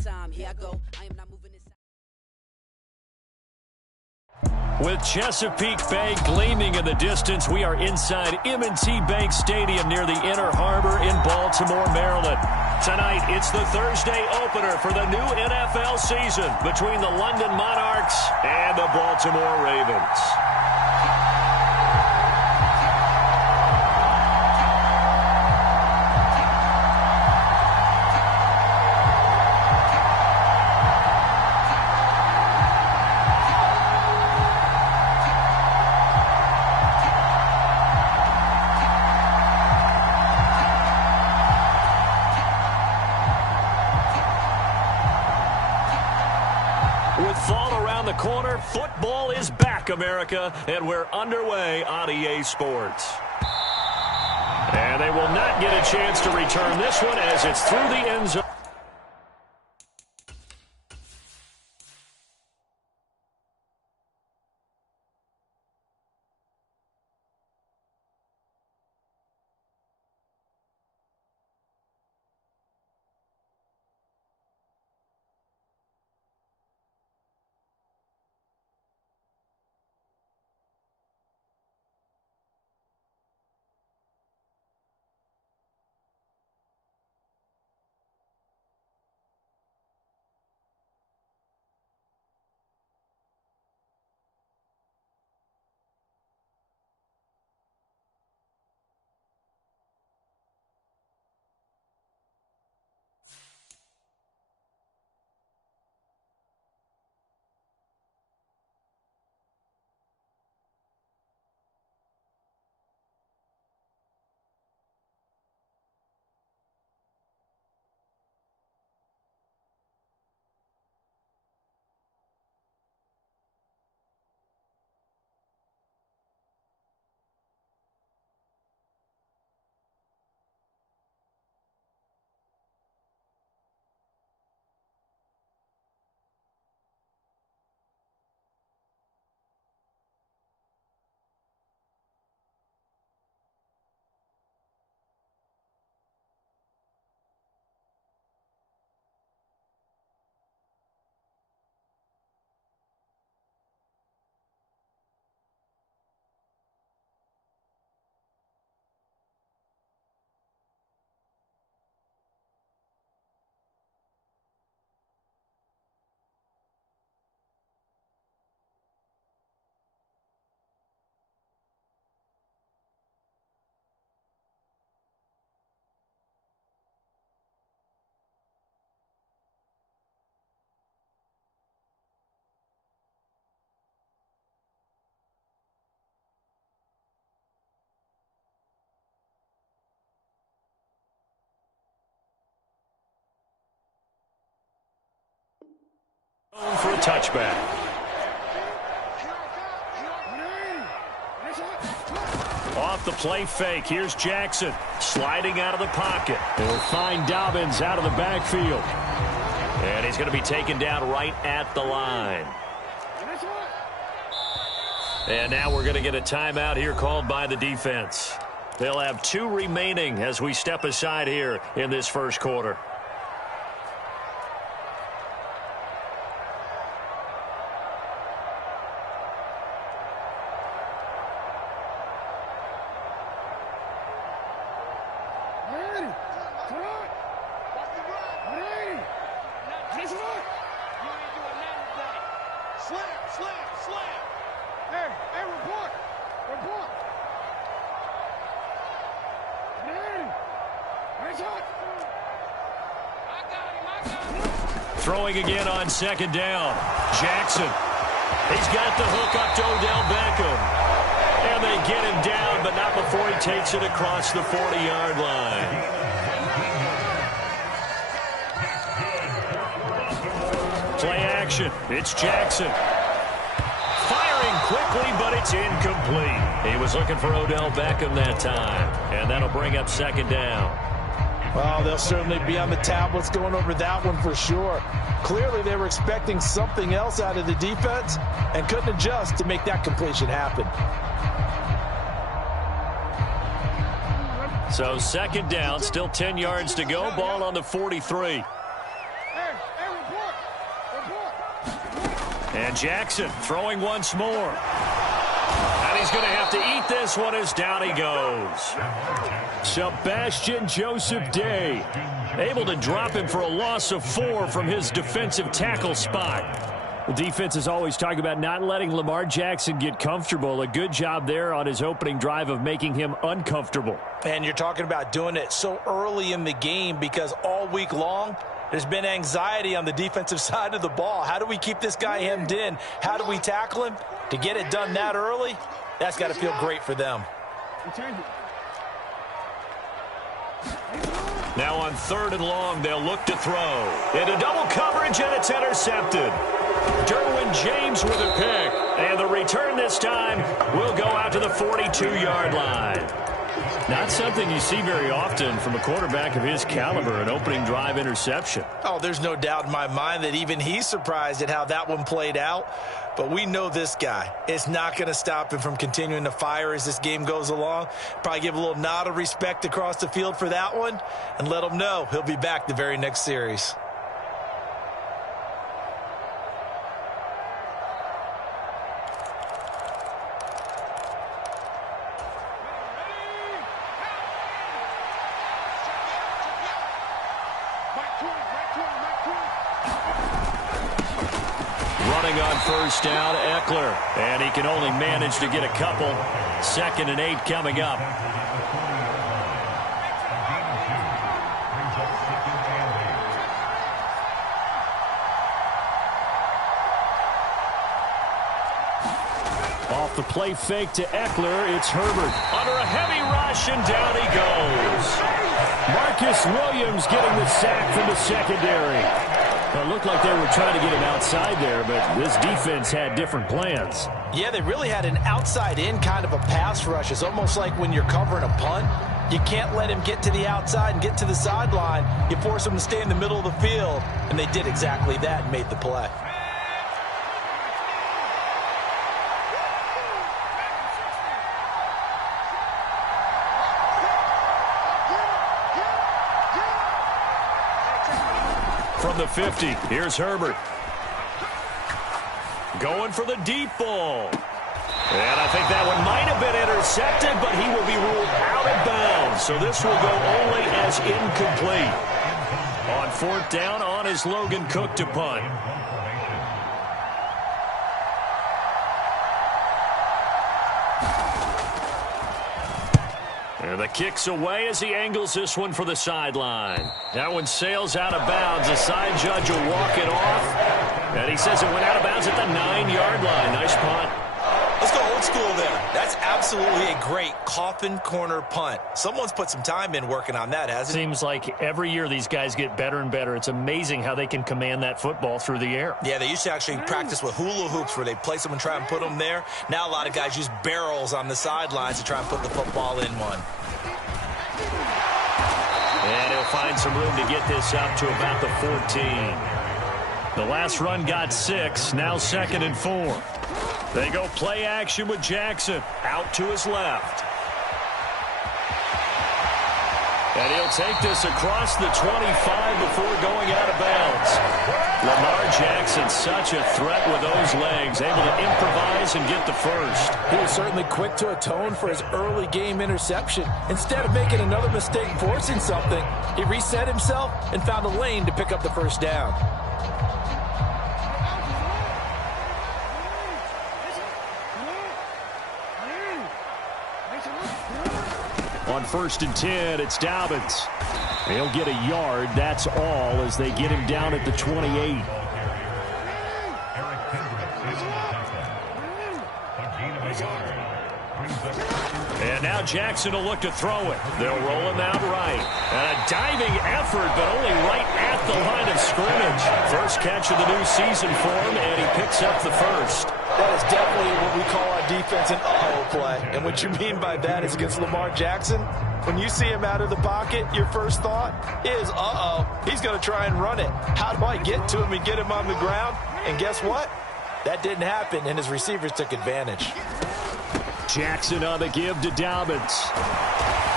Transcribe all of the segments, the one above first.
time. Here I go. I am not moving inside. With Chesapeake Bay gleaming in the distance, we are inside M&T Bank Stadium near the Inner Harbor in Baltimore, Maryland. Tonight, it's the Thursday opener for the new NFL season between the London Monarchs and the Baltimore Ravens. The corner, football is back, America, and we're underway on EA Sports. And they will not get a chance to return this one as it's through the end zone. For a touchback. Off the play fake, here's Jackson sliding out of the pocket. He'll find Dobbins out of the backfield. And he's going to be taken down right at the line. And now we're going to get a timeout here called by the defense. They'll have 2 remaining as we step aside here in this first quarter. Throwing again on second down. Jackson. He's got the hook up to Odell Beckham. And they get him down, but not before he takes it across the 40-yard line. Play action. It's Jackson. Firing quickly, but it's incomplete. He was looking for Odell Beckham that time. And that'll bring up second down. Well, they'll certainly be on the tablets going over that one for sure. Clearly, they were expecting something else out of the defense and couldn't adjust to make that completion happen. So second down, still 10 yards to go. Ball on the 43. Hey, And Jackson throwing once more. And he's going to have to eat this one as down he goes. Sebastian Joseph Day able to drop him for a loss of 4 from his defensive tackle spot. The defense is always talking about not letting Lamar Jackson get comfortable. A good job there on his opening drive of making him uncomfortable. And you're talking about doing it so early in the game because all week long there's been anxiety on the defensive side of the ball. How do we keep this guy hemmed in? How do we tackle him? To get it done that early, that's got to feel great for them. Now on 3rd and long, they'll look to throw. Into double coverage, and it's intercepted. Derwin James with a pick. And the return this time will go out to the 42-yard line. Not something you see very often from a quarterback of his caliber, an opening drive interception. Oh, there's no doubt in my mind that even he's surprised at how that one played out. But we know this guy. It's not going to stop him from continuing to fire as this game goes along. Probably give a little nod of respect across the field for that one and let him know he'll be back the very next series. Running on 1st down, Eckler. And he can only manage to get a couple. 2nd and 8 coming up. Off the play fake to Eckler, it's Herbert. Under a heavy rush, and down he goes. Marcus Williams getting the sack from the secondary. It looked like they were trying to get him outside there, but this defense had different plans. Yeah, they really had an outside-in kind of a pass rush. It's almost like when you're covering a punt. You can't let him get to the outside and get to the sideline. You force him to stay in the middle of the field, and they did exactly that and made the play. From the 50, here's Herbert. Going for the deep ball. And I think that one might have been intercepted, but he will be ruled out of bounds. So this will go only as incomplete. On 4th down, on is Logan Cook to punt. And the kick's away as he angles this one for the sideline. That one sails out of bounds. The side judge will walk it off. And he says it went out of bounds at the 9-yard line. Nice punt. Let's go old school there. That's absolutely a great coffin corner punt. Someone's put some time in working on that, hasn't it? Seems like every year these guys get better and better. It's amazing how they can command that football through the air. Yeah, they used to actually practice with hula hoops where they place them and try and put them there. Now a lot of guys use barrels on the sidelines to try and put the football in one. And he'll find some room to get this up to about the 14. The last run got 6, now 2nd and 4. They go play action with Jackson out to his left. And he'll take this across the 25 before going out of bounds. Lamar Jackson, such a threat with those legs, able to improvise and get the first. He was certainly quick to atone for his early game interception. Instead of making another mistake forcing something, he reset himself and found a lane to pick up the 1st down. On 1st and 10, it's Dobbins. He'll get a yard, that's all, as they get him down at the 28. And now Jackson will look to throw it. They'll roll him out right. And a diving effort, but only right at the line of scrimmage. First catch of the new season for him, and he picks up the first. That is definitely what we call our defense an uh-oh play. And what you mean by that is against Lamar Jackson, when you see him out of the pocket, your first thought is, uh-oh, he's going to try and run it. How do I get to him and get him on the ground? And guess what? That didn't happen, and his receivers took advantage. Jackson on the give to Dobbins.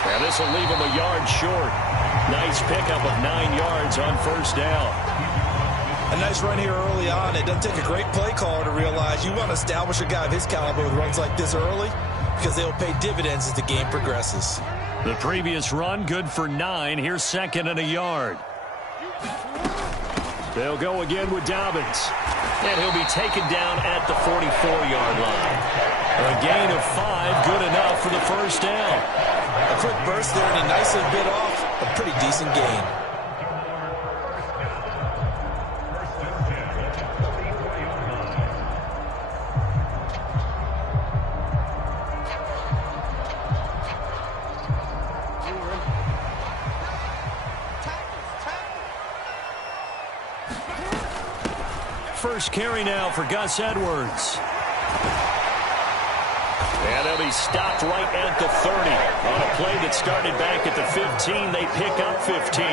And this will leave him a yard short. Nice pickup of 9 yards on 1st down. A nice run here early on. It doesn't take a great play caller to realize you want to establish a guy of his caliber with runs like this early because they'll pay dividends as the game progresses. The previous run, good for 9. Here's second and a yard. They'll go again with Dobbins. And he'll be taken down at the 44-yard line. A gain of 5, good enough for the first down. A quick burst there and a nicely bit off. A pretty decent gain. First carry now for Gus Edwards. And he'll be stopped right at the 30. On a play that started back at the 15, they pick up 15.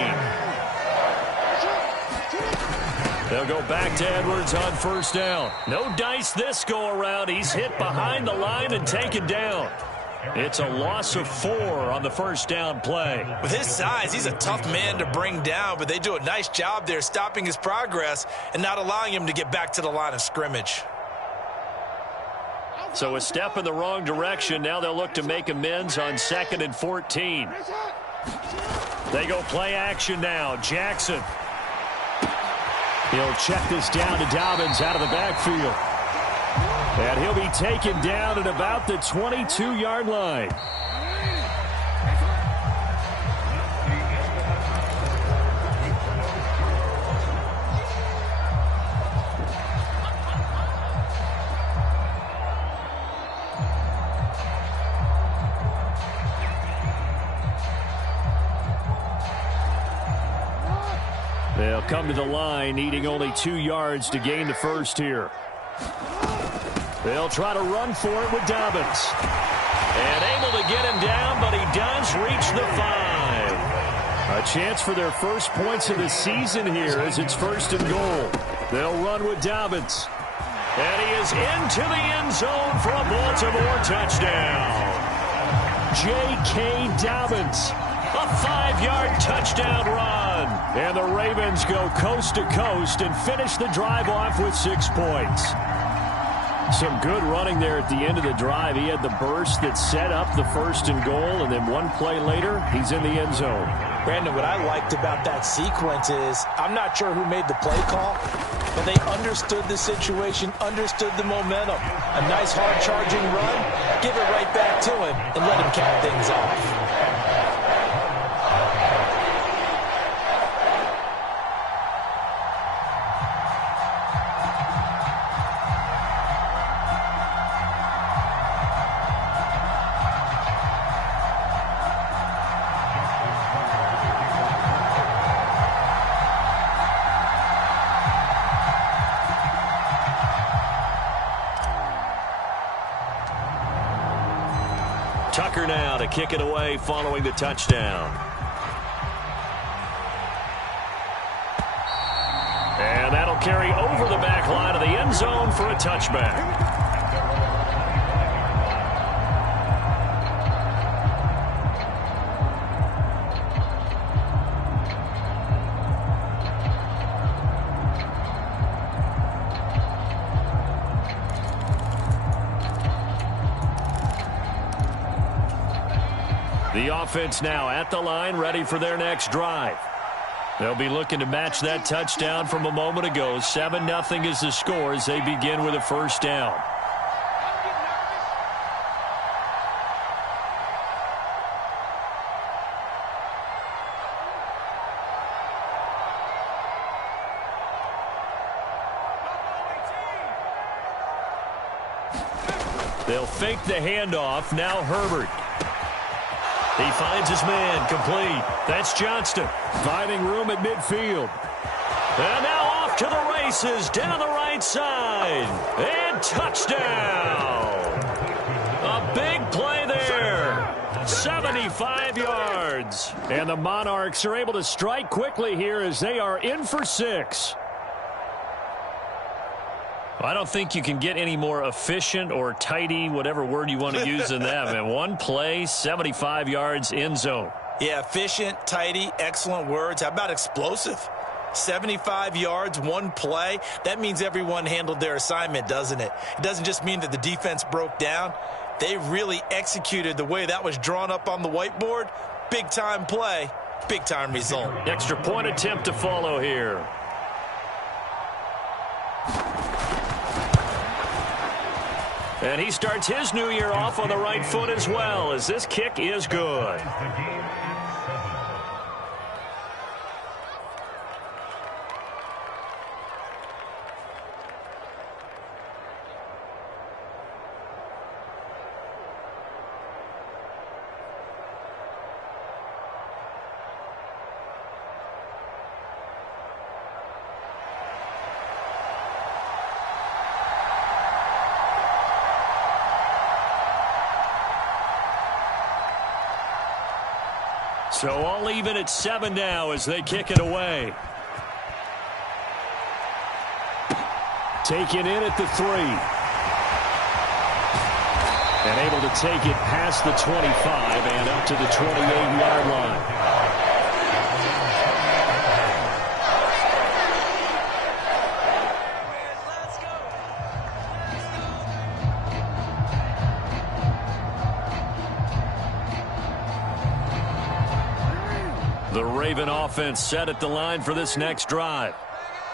They'll go back to Edwards on first down. No dice this go-around. He's hit behind the line and taken down. It's a loss of 4 on the first down play. With his size, he's a tough man to bring down, but they do a nice job there stopping his progress and not allowing him to get back to the line of scrimmage. So a step in the wrong direction. Now they'll look to make amends on 2nd and 14. They go play action now. Jackson. He'll check this down to Dobbins out of the backfield. And he'll be taken down at about the 22-yard line. They'll come to the line, needing only 2 yards to gain the first here. They'll try to run for it with Dobbins. And able to get him down, but he does reach the 5. A chance for their first points of the season here as it's 1st and goal. They'll run with Dobbins. And he is into the end zone for a Baltimore touchdown. J.K. Dobbins. A 5-yard touchdown run. And the Ravens go coast to coast and finish the drive off with 6 points. Some good running there at the end of the drive. He had the burst that set up the 1st and goal, and then one play later, he's in the end zone. Brandon, what I liked about that sequence is I'm not sure who made the play call, but they understood the situation, understood the momentum. A nice hard-charging run, give it right back to him, and let him cap things off. Tucker now to kick it away following the touchdown. And that'll carry over the back line of the end zone for a touchback. The offense now at the line, ready for their next drive. They'll be looking to match that touchdown from a moment ago. 7-0 is the score as they begin with a first down. They'll fake the handoff. Now Herbert. He finds his man, complete. That's Johnston, finding room at midfield. And now off to the races, down the right side. And touchdown. A big play there. 75 yards. And the Monarchs are able to strike quickly here as they are in for 6. I don't think you can get any more efficient or tidy, whatever word you want to use in that. And one play, 75 yards, end zone. Yeah, efficient, tidy, excellent words. How about explosive? 75 yards, one play. That means everyone handled their assignment, doesn't it? It doesn't just mean that the defense broke down. They really executed the way that was drawn up on the whiteboard. Big-time play, big-time result. Extra point attempt to follow here. And he starts his new year off on the right foot as well, as this kick is good. So all even at 7 now as they kick it away. Taken in at the 3. And able to take it past the 25 and up to the 28-yard line. The Raven offense set at the line for this next drive.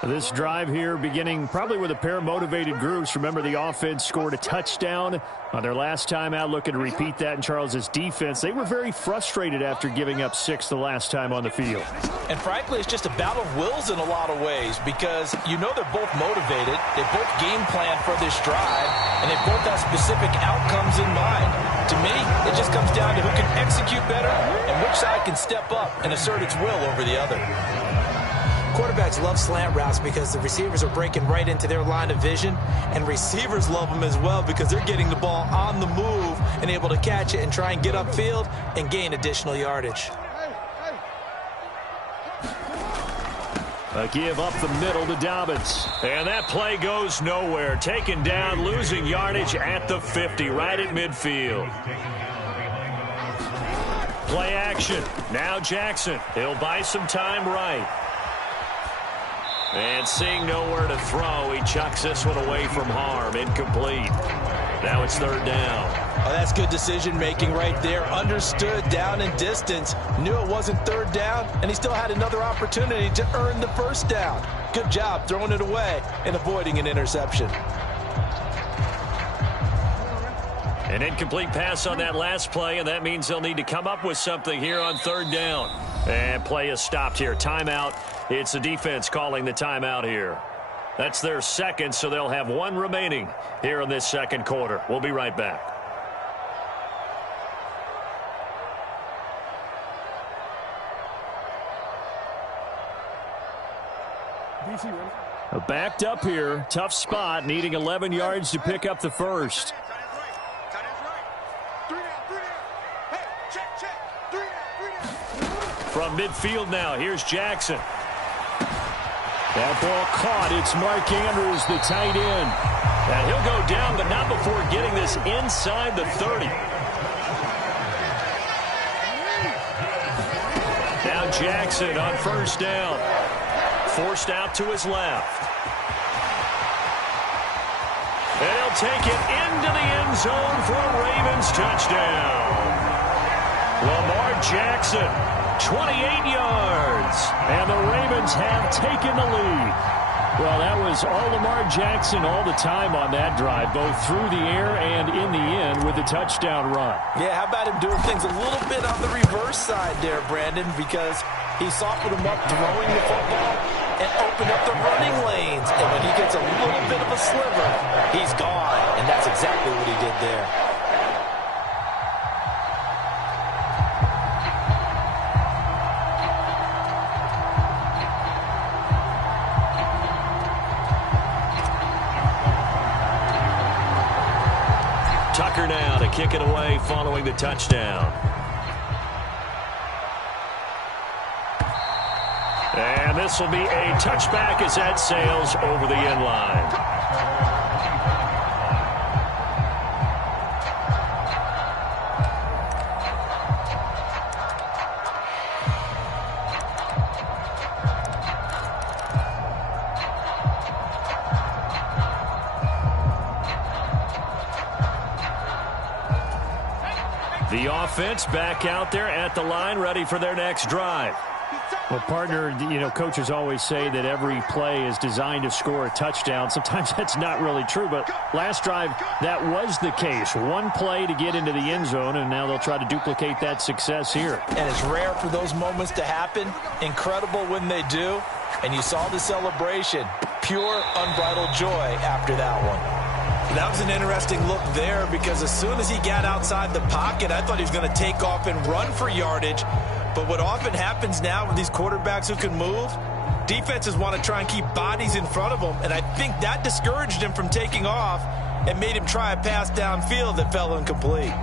This drive here beginning probably with a pair of motivated groups. Remember, the offense scored a touchdown on their last time out, looking to repeat that in Charles's defense. They were very frustrated after giving up 6 the last time on the field. And frankly, it's just a battle of wills in a lot of ways because you know they're both motivated. They both game plan for this drive, and they both have specific outcomes in mind. To me, it just comes down to who can execute better and which side can step up and assert its will over the other. Quarterbacks love slant routes because the receivers are breaking right into their line of vision, and receivers love them as well because they're getting the ball on the move and able to catch it and try and get upfield and gain additional yardage. A give up the middle to Dobbins. And that play goes nowhere. Taken down, losing yardage at the 50, right at midfield. Play action. Now Jackson. He'll buy some time right. And seeing nowhere to throw, he chucks this one away from harm. Incomplete. Now it's 3rd down. Oh, that's good decision-making right there. Understood down and distance. Knew it wasn't 3rd down, and he still had another opportunity to earn the 1st down. Good job throwing it away and avoiding an interception. An incomplete pass on that last play, and that means they'll need to come up with something here on 3rd down. And play is stopped here. Timeout. It's the defense calling the timeout here. That's their second, so they'll have 1 remaining here in this 2nd quarter. We'll be right back. Backed up here. Tough spot. Needing 11 yards to pick up the first. From midfield now, here's Jackson. That ball caught. It's Mark Andrews, the tight end. And he'll go down, but not before getting this inside the 30. Now Jackson on 1st down. Forced out to his left. And he'll take it into the end zone for a Ravens touchdown. Lamar Jackson. 28 yards, and the Ravens have taken the lead. Well, that was all Lamar Jackson all the time on that drive, both through the air and in the end with a touchdown run. Yeah, how about him doing things a little bit on the reverse side there, Brandon, because he softened him up throwing the football and opened up the running lanes. And when he gets a little bit of a sliver, he's gone, and that's exactly what he did there. Tucker now to kick it away following the touchdown. And this will be a touchback as that sails over the end line. The offense back out there at the line, ready for their next drive. Well, partner, coaches always say that every play is designed to score a touchdown. Sometimes that's not really true, but last drive, that was the case. One play to get into the end zone, and now they'll try to duplicate that success here. And it's rare for those moments to happen. Incredible when they do. And you saw the celebration. Pure, unbridled joy after that one. That was an interesting look there because as soon as he got outside the pocket, I thought he was going to take off and run for yardage. But what often happens now with these quarterbacks who can move, defenses want to try and keep bodies in front of them, and I think that discouraged him from taking off and made him try a pass downfield that fell incomplete.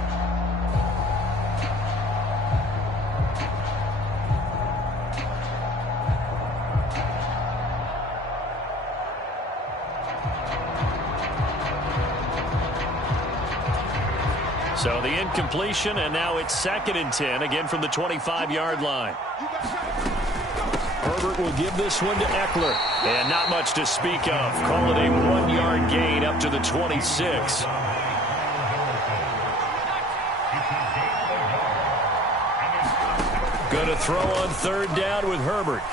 So the incompletion, and now it's 2nd and 10, again from the 25-yard line. Herbert will give this one to Eckler. And not much to speak of. Call it a 1-yard gain up to the 26. Going to throw on 3rd down with Herbert.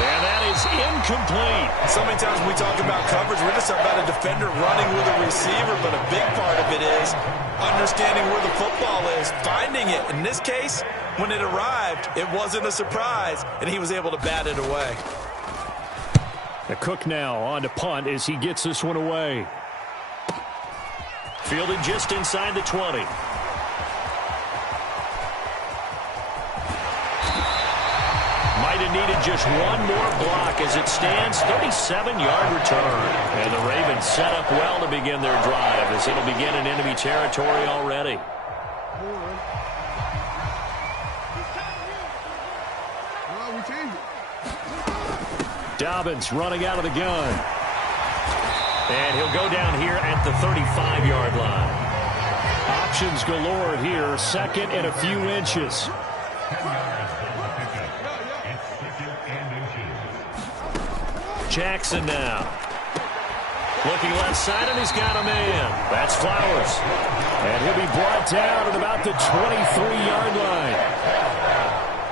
And that is incomplete. So many times when we talk about coverage, we're just about a defender running with a receiver, but a big part of it is understanding where the football is, finding it. In this case, when it arrived, it wasn't a surprise, and he was able to bat it away. The Cook now on to punt as he gets this one away. Fielded just inside the 20. Might have needed just one more block as it stands. 37-yard return. And the Ravens set up well to begin their drive as it'll begin in enemy territory already. Dobbins running out of the gun. And he'll go down here at the 35-yard line. Options galore here. 2nd and a few inches. Jackson now. Looking left side, and he's got a man. That's Flowers. And he'll be brought down at about the 23-yard line.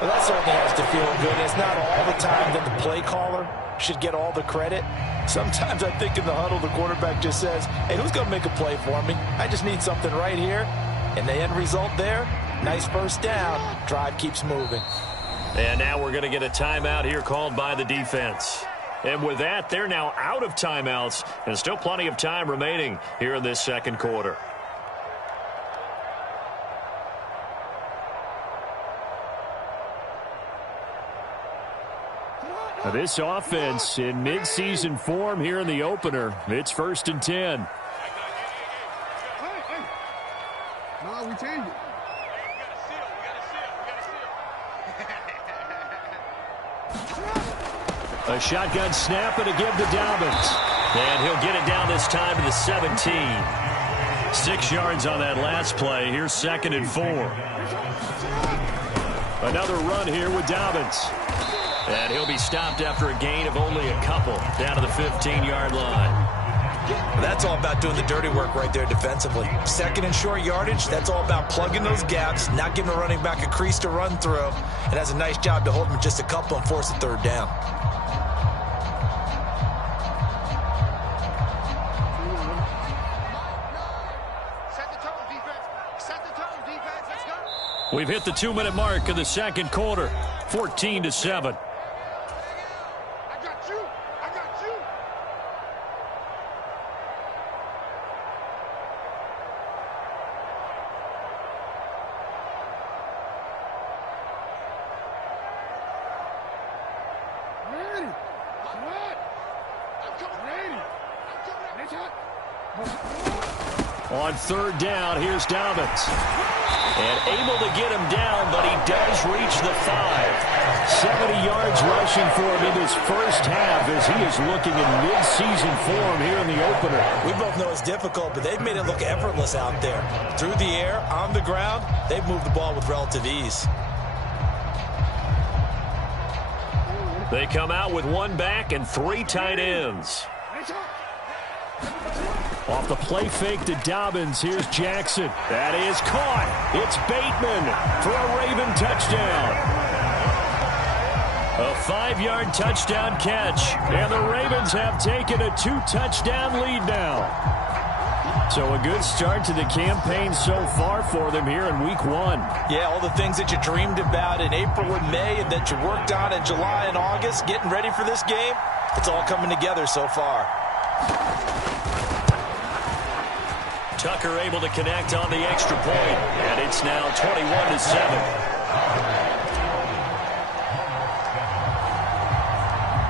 Well, that certainly has to feel good. It's not all the time that the play caller should get all the credit. Sometimes I think in the huddle, the quarterback just says, hey, who's going to make a play for me? I just need something right here. And the end result there, nice first down. Drive keeps moving. And now we're going to get a timeout here called by the defense. And with that, they're now out of timeouts, and still plenty of time remaining here in this 2nd quarter. Now this offense in midseason form here in the opener. It's 1st and 10. No, we changed it. A shotgun snap and a give to Dobbins. And he'll get it down this time to the 17. 6 yards on that last play. Here's 2nd and 4. Another run here with Dobbins. And he'll be stopped after a gain of only a couple down to the 15-yard line. That's all about doing the dirty work right there defensively. 2nd and short yardage, that's all about plugging those gaps, not giving a running back a crease to run through. It has a nice job to hold him just a couple and force a 3rd down. We've hit the 2-minute mark of the 2nd quarter. 14-7. I got you. I got you. Ready. What? I'm coming. Ready. I'm coming. On 3rd down, here's Dobbins. And able to get him down, but he does reach the 5. 70 yards rushing for him in this first half as he is looking in mid-season form here in the opener. We both know it's difficult, but they've made it look effortless out there. Through the air, on the ground, they've moved the ball with relative ease. They come out with 1 back and 3 tight ends. Nice up. Off the play fake to Dobbins. Here's Jackson. That is caught. It's Bateman for a Raven touchdown. A 5-yard touchdown catch. And the Ravens have taken a 2-touchdown lead now. So a good start to the campaign so far for them here in week 1. Yeah, all the things that you dreamed about in April and May and that you worked on in July and August, getting ready for this game, it's all coming together so far. Tucker able to connect on the extra point, and it's now 21-7.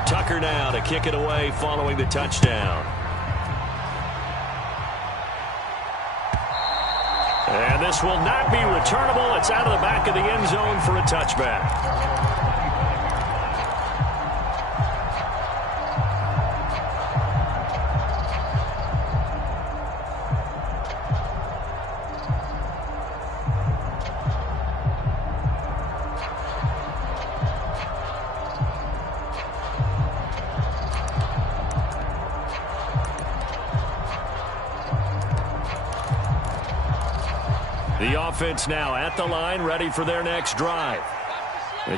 Tucker now to kick it away following the touchdown. And this will not be returnable. It's out of the back of the end zone for a touchback. The offense now at the line, ready for their next drive.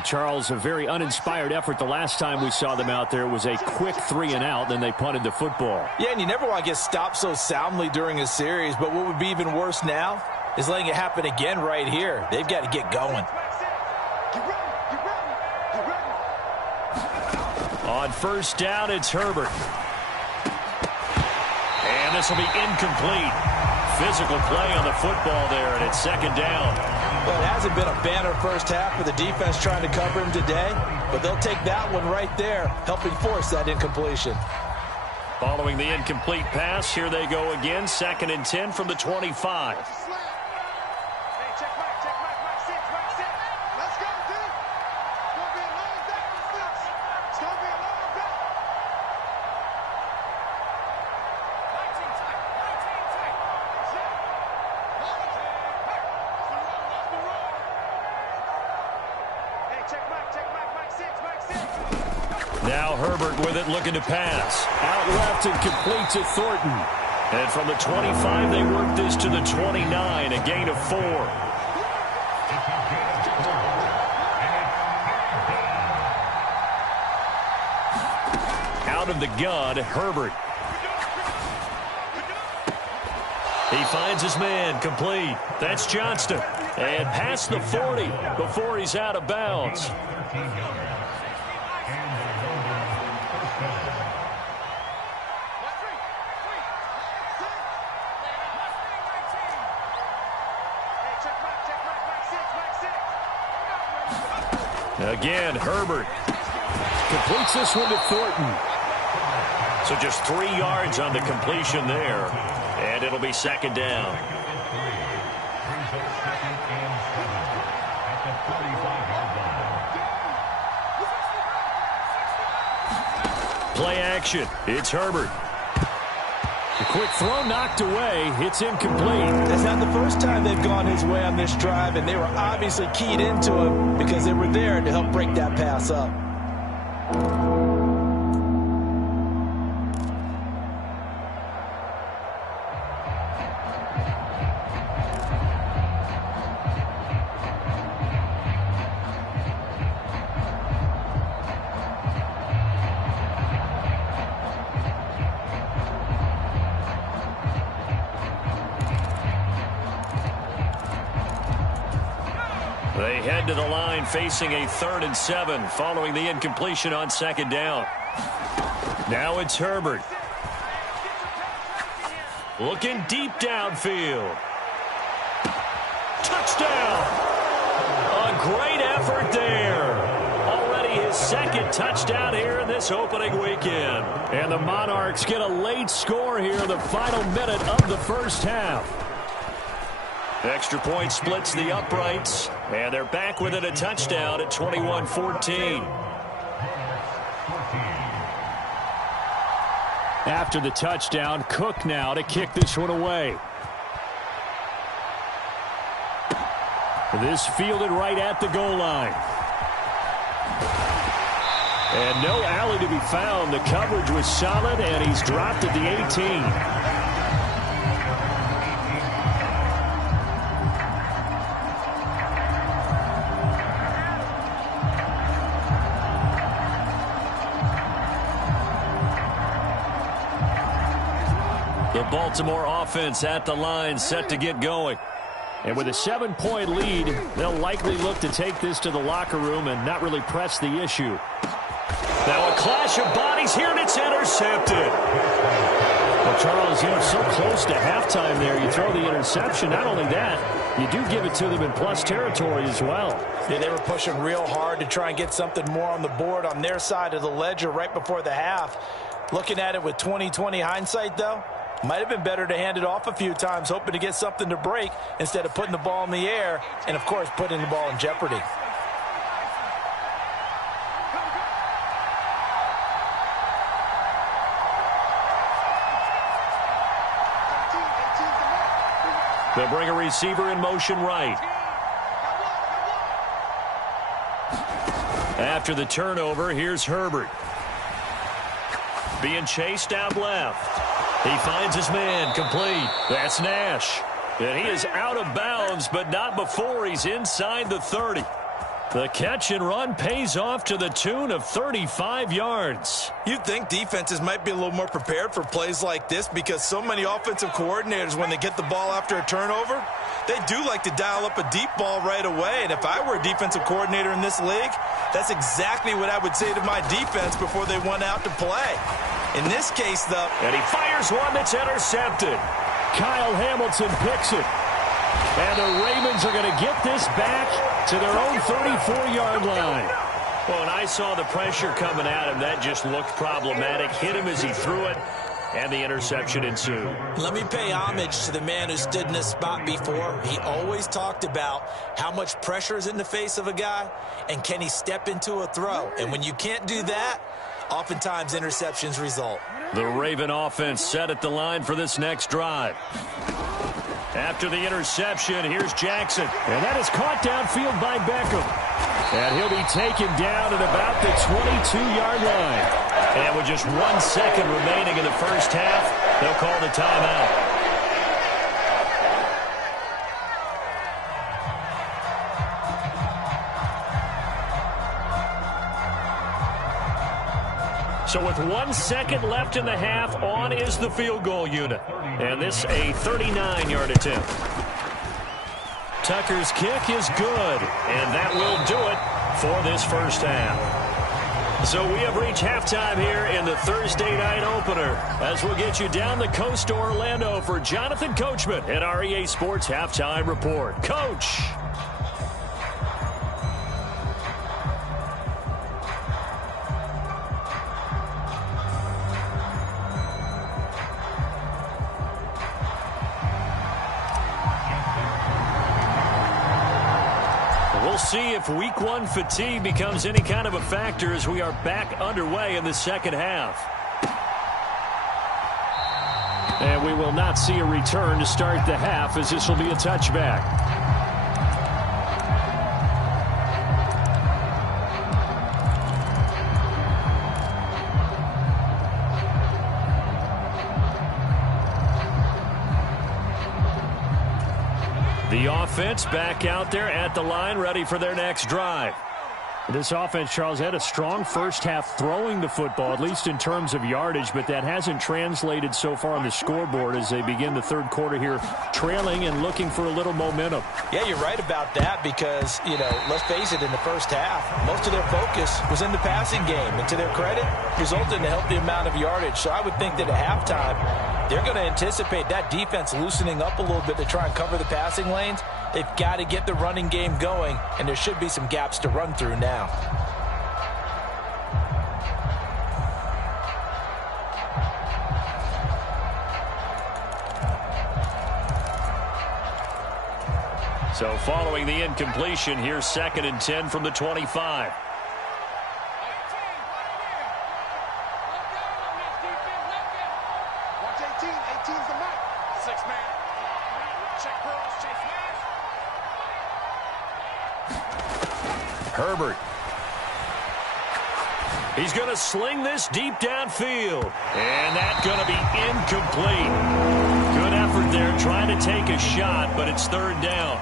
Charles, a very uninspired effort the last time we saw them out there. It was a quick 3-and-out, then they punted the football. Yeah, and you never want to get stopped so soundly during a series, but what would be even worse now is letting it happen again right here. They've got to get going. On first down, it's Herbert. And this will be incomplete. Physical play on the football there, and it's second down. Well, it hasn't been a banner first half for the defense trying to cover him today, but they'll take that one right there, helping force that incompletion. Following the incomplete pass, here they go again, 2nd and 10 from the 25. Now Herbert with it, looking to pass. Out left and complete to Thornton. And from the 25, they work this to the 29, a gain of 4. Out of the gun, Herbert. He finds his man, complete. That's Johnston. And past the 40 before he's out of bounds. Again, Herbert Completes this one to Thornton. So just 3 yards on the completion there. And it'll be second down. Play action. It's Herbert. The quick throw knocked away. It's incomplete. That's not the first time they've gone his way on this drive, and they were obviously keyed into him because they were there to help break that pass up. They head to the line facing a 3rd and 7 following the incompletion on second down. Now it's Herbert. Looking deep downfield. Touchdown! A great effort there. Already his 2nd touchdown here in this opening weekend. And the Monarchs get a late score here in the final minute of the first half. Extra point splits the uprights, and they're back within a touchdown at 21-14. After the touchdown, Cook now to kick this one away. This fielded right at the goal line. And no alley to be found. The coverage was solid, and he's dropped at the 18. Baltimore offense at the line, set to get going. And with a 7-point lead, they'll likely look to take this to the locker room and not really press the issue. Now a clash of bodies here, and it's intercepted. Well, Charles, so close to halftime there. You throw the interception. Not only that, you do give it to them in plus territory as well. Yeah, they were pushing real hard to try and get something more on the board on their side of the ledger right before the half. Looking at it with 20/20 hindsight, though, might have been better to hand it off a few times, hoping to get something to break instead of putting the ball in the air and, of course, putting the ball in jeopardy. They'll bring a receiver in motion right. After the turnover, here's Herbert. Being chased out left. He finds his man, complete. That's Nash. And he is out of bounds, but not before he's inside the 30. The catch and run pays off to the tune of 35 yards. You'd think defenses might be a little more prepared for plays like this because so many offensive coordinators, when they get the ball after a turnover, they do like to dial up a deep ball right away. And if I were a defensive coordinator in this league, that's exactly what I would say to my defense before they went out to play. In this case, though, and he fires one that's intercepted. Kyle Hamilton picks it. And the Ravens are going to get this back to their own 34-yard line. Well, when I saw the pressure coming at him, that just looked problematic. Hit him as he threw it, and the interception ensued. Let me pay homage to the man who stood in this spot before. He always talked about how much pressure is in the face of a guy, and can he step into a throw. And when you can't do that, oftentimes interceptions result. The Raven offense set at the line for this next drive. After the interception, here's Jackson. And that is caught downfield by Beckham. And he'll be taken down at about the 22-yard line. And with just 1 second remaining in the first half, they'll call the timeout. So with 1 second left in the half, on is the field goal unit. And this a 39-yard attempt. Tucker's kick is good, and that will do it for this first half. So we have reached halftime here in the Thursday night opener, as we'll get you down the coast to Orlando for Jonathan Coachman at our EA Sports Halftime Report. Coach. We'll see if week one fatigue becomes any kind of a factor as we are back underway in the second half. And we will not see a return to start the half, as this will be a touchback. The offense back out there at the line, ready for their next drive. This offense, Charles, had a strong first half throwing the football, at least in terms of yardage, but that hasn't translated so far on the scoreboard as they begin the third quarter here, trailing and looking for a little momentum. Yeah, you're right about that because, let's face it, in the first half, most of their focus was in the passing game. And to their credit, resulted in a healthy amount of yardage. So I would think that at halftime, they're going to anticipate that defense loosening up a little bit to try and cover the passing lanes. They've got to get the running game going, and there should be some gaps to run through now. So following the incompletion, here's 2nd and 10 from the 25. Herbert. He's going to sling this deep downfield. And that's going to be incomplete. Good effort there trying to take a shot, but it's third down.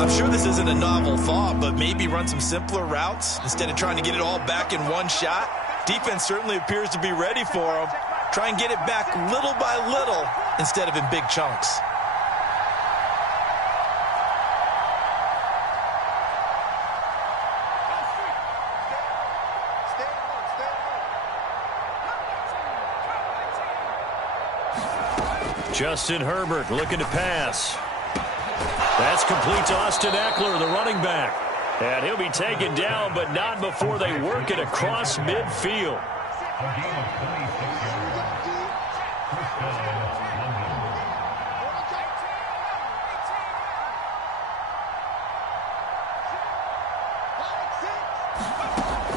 I'm sure this isn't a novel thought, but maybe run some simpler routes instead of trying to get it all back in one shot. Defense certainly appears to be ready for him. Try and get it back little by little instead of in big chunks. Justin Herbert looking to pass. That's complete to Austin Eckler, the running back. And he'll be taken down, but not before they work it across midfield.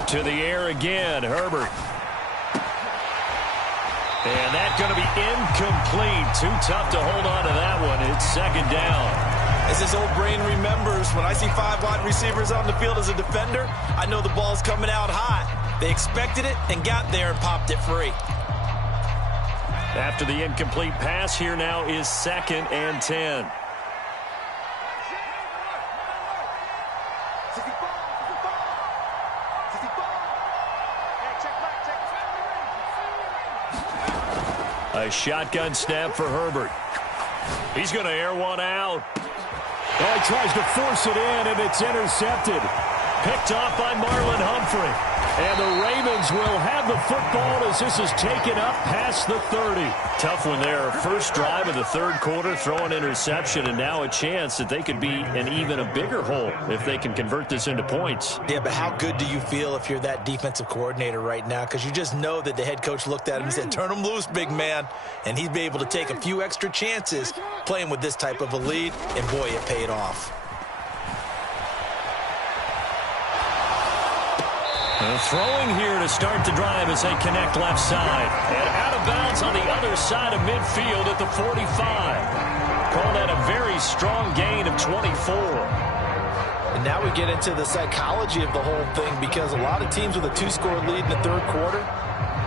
To the air again, Herbert. And that's going to be incomplete. Too tough to hold on to that one. It's second down. As his old brain remembers, when I see 5 wide receivers on the field as a defender, I know the ball's coming out hot. They expected it and got there and popped it free. After the incomplete pass, here now is 2nd and 10. A shotgun snap for Herbert. He's going to air one out. Oh, he tries to force it in, and it's intercepted. Picked off by Marlon Humphrey. And the Ravens will have the football as this is taken up past the 30. Tough one there. First drive of the third quarter, throw an interception, and now a chance that they could be in even a bigger hole if they can convert this into points. Yeah, but how good do you feel if you're that defensive coordinator right now? Because you just know that the head coach looked at him and said, turn him loose, big man. And he'd be able to take a few extra chances playing with this type of a lead, and boy, it paid off. Throwing here to start the drive as they connect left side. And out of bounds on the other side of midfield at the 45. Call that a very strong gain of 24. And now we get into the psychology of the whole thing, because a lot of teams with a 2-score lead in the third quarter,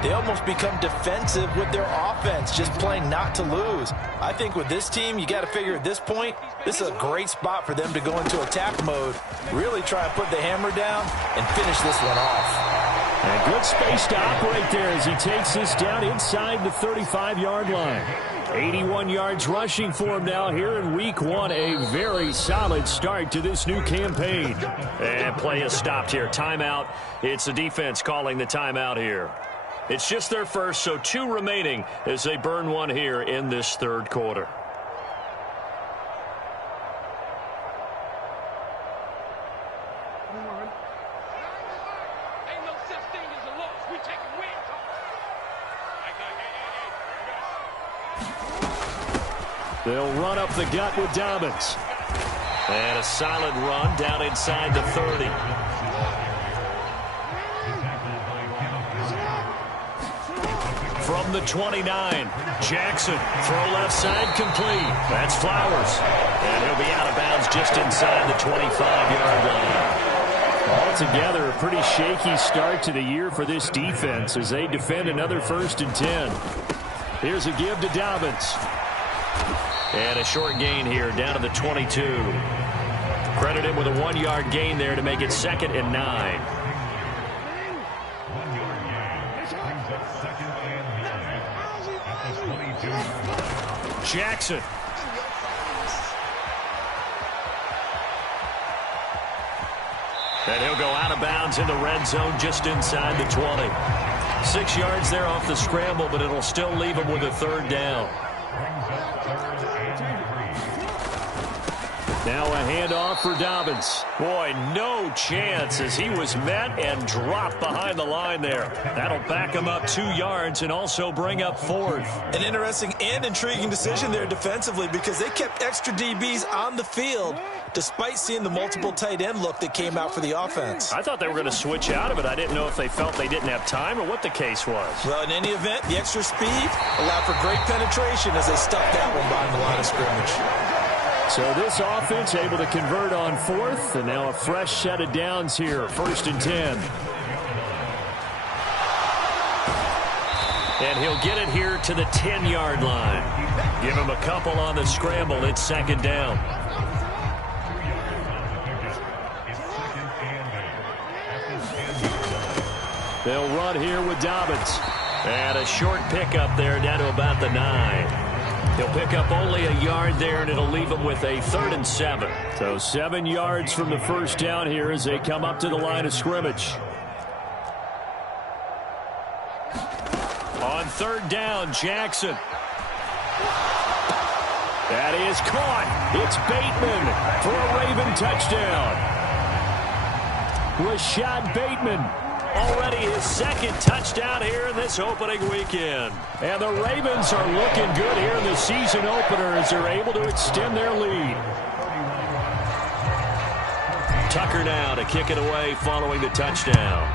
they almost become defensive with their offense, just playing not to lose. I think with this team, you got to figure at this point, this is a great spot for them to go into attack mode, really try and put the hammer down and finish this one off. And good space to operate there as he takes this down inside the 35-yard line. 81 yards rushing for him now here in week 1. A very solid start to this new campaign. And play is stopped here. Timeout. It's the defense calling the timeout here. It's just their first, so 2 remaining as they burn one here in this third quarter. Ain't no such thing as a loss. We taking wins. They'll run up the gut with Dobbins. And a solid run down inside the 30. From the 29, Jackson, throw left side complete. That's Flowers. And he'll be out of bounds just inside the 25-yard line. Altogether, a pretty shaky start to the year for this defense as they defend another 1st and 10. Here's a give to Dobbins. And a short gain here down to the 22. Credit him with a 1-yard gain there to make it 2nd and 9. Jackson. And he'll go out of bounds in the red zone just inside the 20. 6 yards there off the scramble, but it'll still leave him with a 3rd down. Now a handoff for Dobbins. Boy, no chance as he was met and dropped behind the line there. That'll back him up 2 yards and also bring up 4th. An interesting and intriguing decision there defensively, because they kept extra DBs on the field despite seeing the multiple tight end look that came out for the offense. I thought they were going to switch out of it. I didn't know if they felt they didn't have time or what the case was. Well, in any event, the extra speed allowed for great penetration as they stuffed that one behind the line of scrimmage. So this offense able to convert on 4th, and now a fresh set of downs here, 1st and 10. And he'll get it here to the 10-yard line. Give him a couple on the scramble. It's 2nd down. They'll run here with Dobbins. And a short pickup there down to about the 9. He'll pick up only a yard there, and it'll leave him with a 3rd and 7. So 7 yards from the first down here as they come up to the line of scrimmage. On 3rd down, Jackson. That is caught. It's Bateman for a Raven touchdown. Rashad Bateman, already his 2nd touchdown here in this opening weekend. And the Ravens are looking good here in the season opener as they're able to extend their lead. Tucker now to kick it away following the touchdown.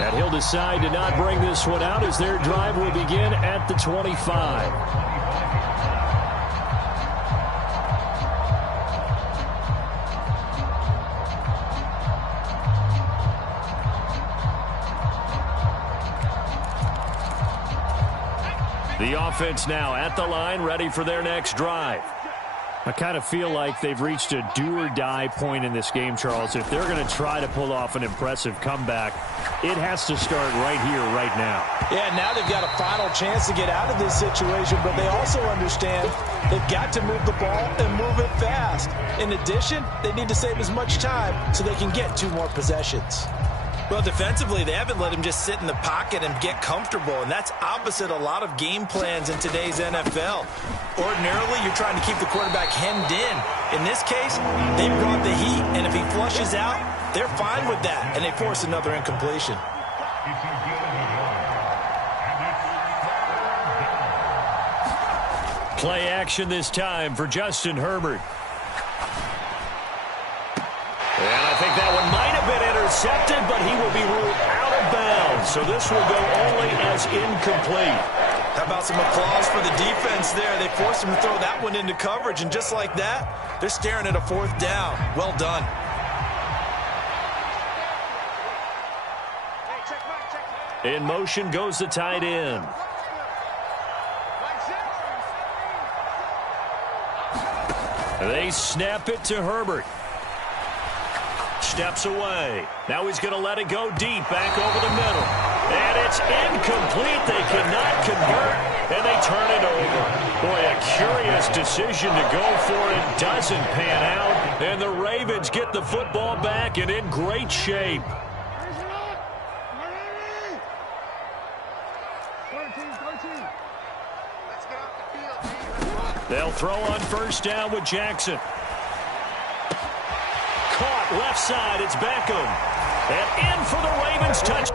And he'll decide to not bring this one out as their drive will begin at the 25. The offense now at the line, ready for their next drive. I kind of feel like they've reached a do-or-die point in this game, Charles. If they're going to try to pull off an impressive comeback, it has to start right here, right now. Yeah, now they've got a final chance to get out of this situation, but they also understand they've got to move the ball and move it fast. In addition, they need to save as much time so they can get 2 more possessions. Well, defensively, they haven't let him just sit in the pocket and get comfortable, and that's opposite a lot of game plans in today's NFL. Ordinarily, you're trying to keep the quarterback hemmed in. In this case, they brought the heat, and if he flushes out, they're fine with that, and they force another incompletion. Play action this time for Justin Herbert. And I think that one might have been intercepted, but he will be ruled out of bounds. So this will go only as incomplete. How about some applause for the defense there? They forced him to throw that one into coverage, and just like that, they're staring at a 4th down. Well done. In motion goes the tight end. They snap it to Herbert. Steps away. Now he's going to let it go deep, back over the middle. And it's incomplete. They cannot convert, and they turn it over. Boy, a curious decision to go for it. Doesn't pan out, and the Ravens get the football back and in great shape. They'll throw on 1st down with Jackson. Caught left side, it's Beckham. And in for the Ravens touch.